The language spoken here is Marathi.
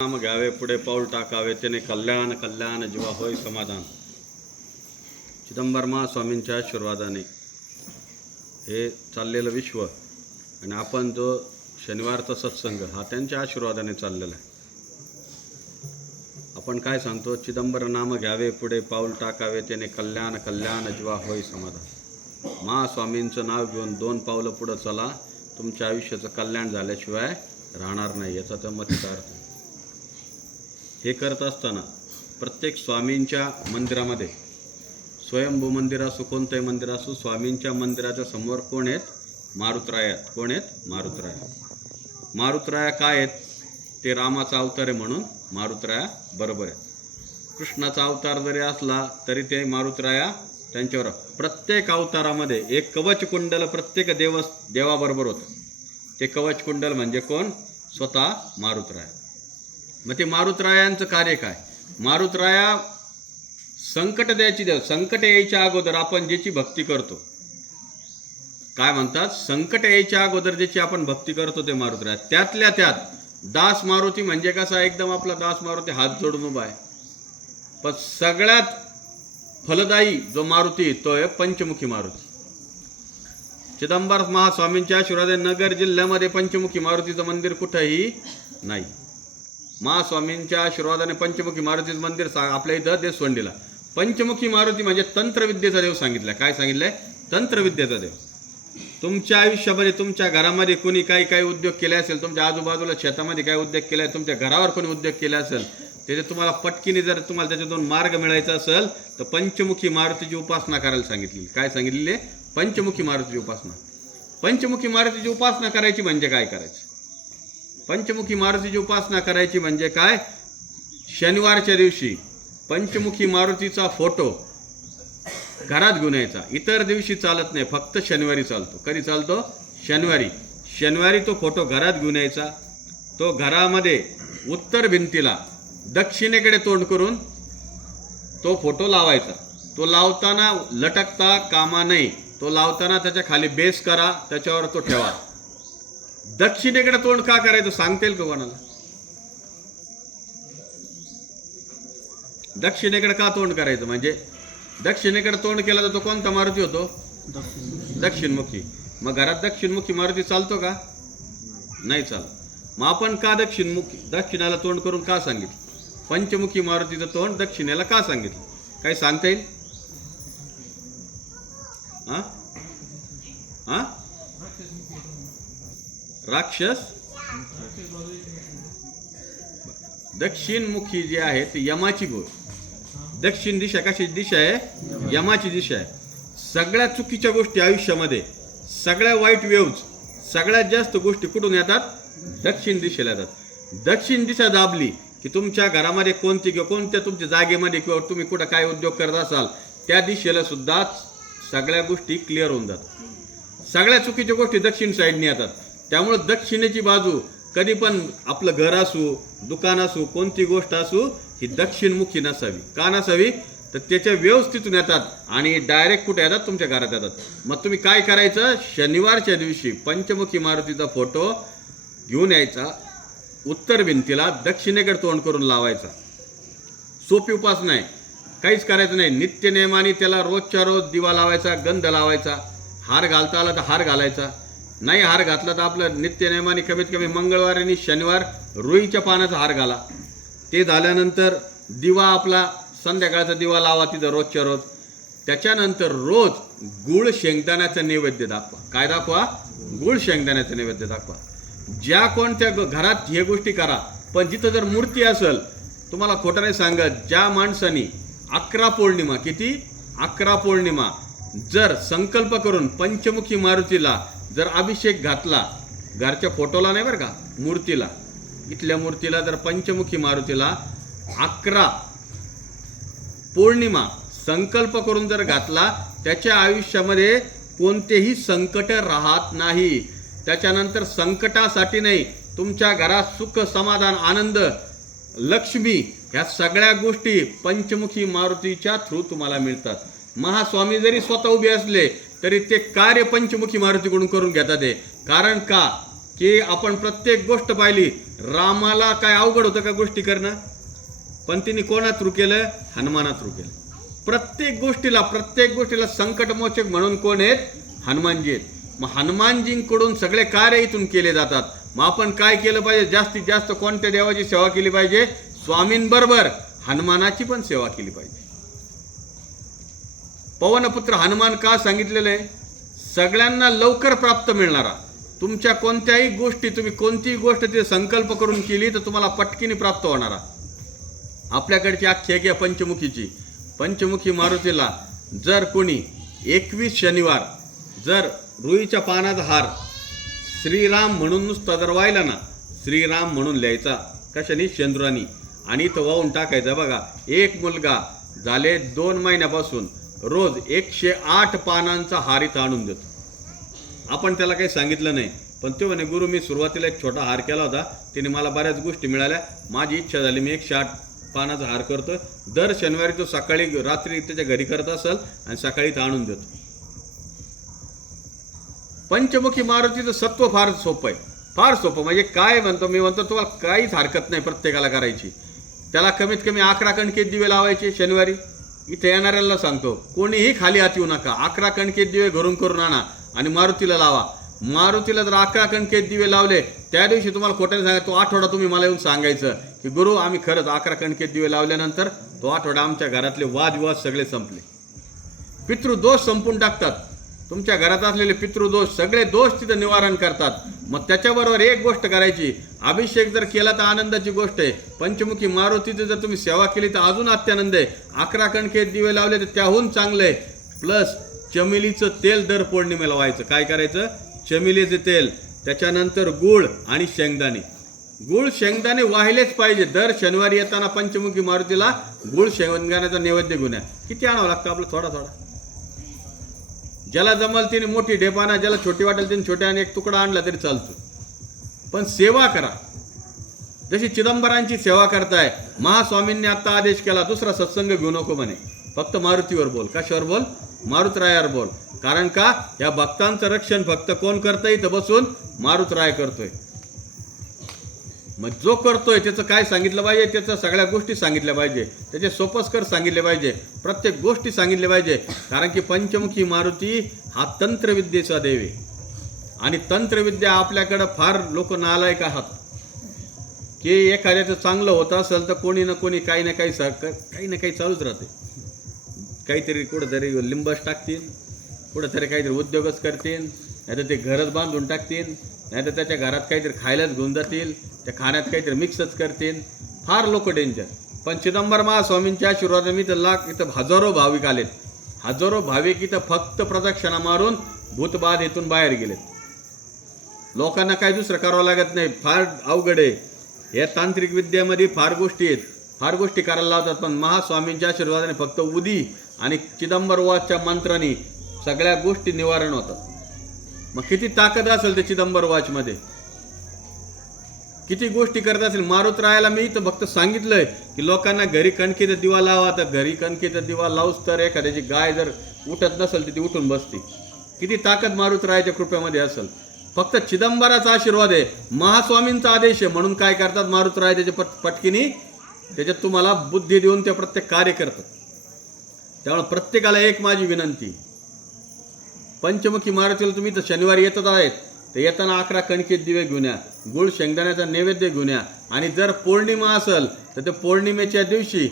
नाम घ्यावे पुढे पाऊल टाकावे त्याने कल्याण कल्याण जीवा होय समाधान चिदंबरमा स्वामींच्या आशीर्वादाने हे चाललेलं विश्व आणि आपण जो शनिवारचा सत्संग हा त्यांच्या आशीर्वादाने चाललेला आहे आपण काय सांगतो चिदंबर नाम घ्यावे पुढे पाऊल टाकावे त्याने कल्याण कल्याण जीवा होय समाधान महास्वामींचं नाव घेऊन दोन पावलं पुढं चला तुमच्या आयुष्याचं कल्याण झाल्याशिवाय राहणार नाही याचा तर मतिका अर्थ हे करत असताना प्रत्येक स्वामींच्या मंदिरामध्ये स्वयंभू मंदिर असो कोणतंही मंदिर असो स्वामींच्या मंदिराच्या समोर कोण आहेत? मारुतराया आहेत. कोण आहेत? मारुतराया मारुतराया काय आहेत? ते रामाचा अवतार आहे म्हणून मारुतराया बरोबर आहे कृष्णाचा अवतार जरी असला तरी ते मारुतराया त्यांच्यावर प्रत्येक अवतारामध्ये एक कवच कुंडल प्रत्येक देव देवाबरोबर होतं. ते कवच कुंडल म्हणजे कोण? स्वतः मारुतराया. मग ते मारुतरायांचं कार्य काय? मारुतराया संकट द्यायची देव संकट यायच्या अगोदर आपण ज्याची भक्ती करतो. काय म्हणतात? संकट यायच्या अगोदर ज्याची आपण भक्ती करतो ते मारुतराया. त्यातल्या त्यात दास मारुती म्हणजे कसा? एकदम आपला दास मारुती हात जोडून उभा आहे. पण सगळ्यात फलदायी जो मारुती तो आहे पंचमुखी मारुती. चिदंबर महास्वामींच्या आशीर्वादाने नगर जिल्ह्यामध्ये पंचमुखी मारुतीचं मंदिर कुठंही नाही. महास्वामींच्या आशीर्वादाने पंचमुखी मारुतीचं मंदिर सा आपल्या इथं देशवंडीला पंचमुखी मारुती म्हणजे तंत्रविद्येचा देव सांगितलाय. काय सांगितलंय? तंत्रविद्येचा देव. तुमच्या आयुष्यामध्ये तुमच्या घरामध्ये कोणी काही काही उद्योग केले असेल तुमच्या आजूबाजूला शेतामध्ये काही उद्योग केला आहे तुमच्या घरावर कोणी उद्योग केले असेल त्याचे तुम्हाला पटकीने जर तुम्हाला त्याच्यातून मार्ग मिळायचा असेल तर पंचमुखी मारुतीची उपासना करायला सांगितली काय सांगितलेली पंचमुखी मारुतीची उपासना. पंचमुखी मारुतीची उपासना करायची म्हणजे काय करायचं? पंचमुखी मारुतीची उपासना करायची म्हणजे काय? शनिवारच्या दिवशी पंचमुखी मारुतीचा फोटो घरात घेऊन यायचा. इतर दिवशी चालत नाही फक्त शनिवारी चालतो. कधी चालतो? शनिवारी. शनिवारी तो फोटो घरात घेऊन यायचा. तो घरामध्ये उत्तर भिंतीला दक्षिणेकडे तोंड करून तो फोटो लावायचा. तो लावताना लटकता कामा नाही तो लावताना त्याच्याखाली बेस करा त्याच्यावर तो ठेवा. दक्षिणेकडे तोंड का करायचं सांगता येईल का कोणाला? दक्षिणेकडे का तोंड करायचं? म्हणजे दक्षिणेकडे तोंड केला तर तो कोणता मारुती होतो? दक्षिणमुखी. मग घरात दक्षिणमुखी मारुती चालतो का? नाही चालत. मग आपण का दक्षिणमुखी दक्षिणाला तोंड करून का सांगितलं? पंचमुखी मारुतीचं तोंड दक्षिणेला का सांगितलं? काही सांगता येईल? हा हा राक्षस. दक्षिणमुखी जी आहे ती यमाची गोळ दक्षिण दिशा कशी दिशा आहे? यमाची दिशा आहे. सगळ्या चुकीच्या गोष्टी आयुष्यामध्ये सगळ्या वाईट वेव्ज सगळ्यात जास्त गोष्टी कुठून येतात? दक्षिण दिशेला येतात. दक्षिण दिशा दाबली की तुमच्या घरामध्ये कोणती किंवा कोणत्या तुमच्या जागेमध्ये किंवा तुम्ही कुठं काय उद्योग करत असाल त्या दिशेला सुद्धा सगळ्या गोष्टी क्लिअर होऊन जातात. सगळ्या चुकीच्या गोष्टी दक्षिण साईडने येतात. त्यामुळं दक्षिणेची बाजू कधी पण आपलं घर असू दुकान असू कोणती गोष्ट असू ही दक्षिणमुखी नसावी. का नसावी? तर त्याच्या व्यवस्थितून येतात आणि डायरेक्ट कुठे येतात? तुमच्या घरात येतात. मग तुम्ही काय करायचं? शनिवारच्या दिवशी पंचमुखी मारुतीचा फोटो घेऊन यायचा. उत्तर भिंतीला दक्षिणेकडे तोंड करून लावायचा. सोपी उपासना आहे काहीच करायचं नाही. नित्य नियमाने त्याला रोजच्या रोज दिवा लावायचा गंध लावायचा. हार घालता आला तर हार घालायचा. नाही हार घातला तर आपलं नित्य नियमाने कमीत कमी मंगळवार आणि शनिवार रुईच्या पानाचा हार घाला. ते झाल्यानंतर दिवा आपला संध्याकाळचा दिवा लावा तिथं रोजच्या रोज. त्याच्यानंतर रोज गुळ शेंगदाण्याचं नैवेद्य दाखवा. काय दाखवा? गुळ शेंगदाण्याचं नैवेद्य दाखवा. ज्या कोणत्या घरात हे गोष्टी करा पण जिथं जर मूर्ती असेल तुम्हाला खोटं नाही सांगत ज्या माणसानी अकरा पौर्णिमा किती? अकरा पौर्णिमा. जर संकल्प करून पंचमुखी मारुतीला जर अभिषेक घातला घरच्या फोटोला नाही बरं का मूर्तीला. इथल्या मूर्तीला जर पंचमुखी मारुतीला अकरा पौर्णिमा संकल्प करून जर घातला त्याच्या आयुष्यामध्ये कोणतेही संकट राहत नाही. त्याच्यानंतर संकटासाठी नाही तुमच्या घरात सुख समाधान आनंद लक्ष्मी ह्या सगळ्या गोष्टी पंचमुखी मारुतीच्या थ्रू तुम्हाला मिळतात. महास्वामी जरी स्वतः उभे असले तरी ते कार्य पंचमुखी मारुतीकडून करून घेतात हे. कारण का? की आपण प्रत्येक गोष्ट पाहिली रामाला काय अवघड होतं का गोष्टी करणं? पण तिने कोणा थ्रू केलं? हनुमाना थ्रू केलं. प्रत्येक गोष्टीला प्रत्येक गोष्टीला संकटमोचक म्हणून कोण आहेत? हनुमानजी आहेत. मग हनुमानजींकडून सगळे कार्य इथून केले जातात. मग आपण काय केलं पाहिजे? जास्तीत जास्त कोणत्या देवाची सेवा केली पाहिजे? स्वामींबरोबर हनुमानाची पण सेवा केली पाहिजे. पवनपुत्र हनुमान का सांगितलेलं आहे? सगळ्यांना लवकर प्राप्त मिळणारा. तुमच्या कोणत्याही गोष्टी तुम्ही कोणतीही गोष्ट तिथे संकल्प करून केली तर तुम्हाला पटकीने प्राप्त होणारा. आपल्याकडची आख्या आहे पंचमुखीची. पंचमुखी मारुतीला जर कोणी एकवीस शनिवार जर रुईच्या पानाचा हार श्रीराम म्हणून नुसता जर वाहिला ना श्रीराम म्हणून लिहायचा. कशाने? शेंदुरानी. आणि इथं वाहून टाकायचा. बघा एक मुलगा झाले दोन महिन्यापासून रोज एकशे आठ पानांचा हार इथं आणून देतो. आपण त्याला काही सांगितलं नाही पण तो म्हणे गुरु मी सुरुवातीला एक छोटा हार केला होता. त्याने मला बऱ्याच गोष्टी मिळाल्या. माझी इच्छा झाली मी एकशे आठ पानाचा हार करतो. दर शनिवारी तो सकाळी रात्री त्याच्या घरी करत असेल आणि सकाळी इथं आणून देतो. पंचमुखी मारुतीचं सत्व फार सोपं आहे. फार सोपं. म्हणजे काय म्हणतो मी म्हणतो तुम्हाला काहीच हरकत नाही प्रत्येकाला करायची. त्याला कमीत कमी अकरा कणकेत दिवे लावायचे शनिवारी. इथे येणाऱ्याला सांगतो कोणीही खाली हात येऊ नका. अकरा कणकेत दिवे घरून करून आणा आणि मारुतीला लावा. मारुतीला जर अकरा कणकेत दिवे लावले त्या दिवशी तुम्हाला खोट्याने सांगा तो आठवडा तुम्ही मला येऊन सांगायचं की गुरु आम्ही खरंच अकरा कणकेत दिवे लावल्यानंतर तो आठवडा आमच्या घरातले वादविवाद सगळे संपले. पितृदोष संपून टाकतात. तुमच्या घरात असलेले पितृदोष सगळे दोष तिथं निवारण करतात. मग त्याच्याबरोबर एक गोष्ट करायची. अभिषेक जर केला तर आनंदाची गोष्ट आहे. पंचमुखी मारुतीची जर तुम्ही सेवा केली तर अजून अत्यानंद आहे. अकरा कणकेत दिवे लावले तर त्याहून चांगलं आहे. प्लस चमेलीचं तेल दर पौर्णिमेला व्हायचं. काय करायचं? चमेलीचे तेल. त्याच्यानंतर गुळ आणि शेंगदाणे. गुळ शेंगदाणे वाहिलेच पाहिजे. दर शनिवारी येताना पंचमुखी मारुतीला गुळ शेंगदाण्याचा नैवेद्य घेऊन किती आणावं लागतं आपलं? थोडा थोडा. ज्याला जमल तिने मोठी ढेपाना ज्याला छोटी वाटेल तिने छोट्या आणि एक तुकडा आणला तरी चालतो. पण सेवा करा. जशी चिदंबरांची सेवा करताय महास्वामींनी आत्ता आदेश केला दुसरा सत्संग घेऊ नको म्हणे. फक्त मारुतीवर बोल. कशावर बोल? मारुतरायावर बोल. कारण का? या भक्तांचं रक्षण फक्त कोण करतंय? इथं बसून मारुतराय करतोय. मग जो करतोय त्याचं काय सांगितलं पाहिजे? त्याचं सगळ्या गोष्टी सांगितल्या पाहिजे. त्याचे सोपस्कर सांगितले पाहिजे. प्रत्येक गोष्टी सांगितल्या पाहिजे. कारण की पंचमुखी मारुती हा तंत्रविद्येचा देव आहे. आणि तंत्रविद्या आपल्याकडं फार लोक नालायक आहात. की एखाद्याचं चांगलं होत असेल तर कोणी ना कोणी काही ना काही सा- काही ना काही चालूच राहते. काहीतरी कुठंतरी लिंबस टाकतील कुठंतरी काहीतरी उद्योगच करतील नाही तर ते घरच बांधून टाकतील. नाहीतर त्याच्या घरात काहीतरी खायलाच घेऊन जातील त्या खाण्यात काहीतरी मिक्सच करतील. फार लोक डेंजर पण चिदंबर महास्वामींच्या आशीर्वादाने तर लाख इथं हजारो भाविक आलेत. हजारो भाविक इथं फक्त प्रदक्षिणा मारून भूतबाध येथून बाहेर गेलेत. लोकांना काही दुसरं करावं लागत नाही फार अवघड आहे. या तांत्रिक विद्येमध्ये फार गोष्टी आहेत. फार गोष्टी करायला लावतात पण महास्वामींच्या आशीर्वादाने फक्त उदी आणि चिदंबरवाच्या मंत्राने सगळ्या गोष्टी निवारण होतात. मग किती ताकद असेल त्याची चिदंबर वॉचमध्ये किती गोष्टी करत असेल? मारुत राहायला मी तर फक्त सांगितलंय की लोकांना घरी कणकीचा दिवा लावा. तर घरी कणकीचा दिवा लावूच तर एखाद्याची गाय जर उठत नसेल तर ती उठून बसते. किती ताकद मारुत राहायच्या कृपेमध्ये असेल? फक्त चिदंबराचा आशीर्वाद आहे. महास्वामींचा आदेश आहे. म्हणून काय करतात मारुत राय त्याच्या पट पटकीनी? त्याच्यात तुम्हाला बुद्धी देऊन ते प्रत्येक कार्य करतात. त्यामुळे प्रत्येकाला एक माझी विनंती. पंचमुखी मारुतीला तुम्ही तर शनिवारी येतच आहेत. तर येताना अकरा कणकेत दिवे घेऊन या गुळ शेंगदाण्याचा नैवेद्य घेऊन या. आणि जर पौर्णिमा असेल तर त्या पौर्णिमेच्या दिवशी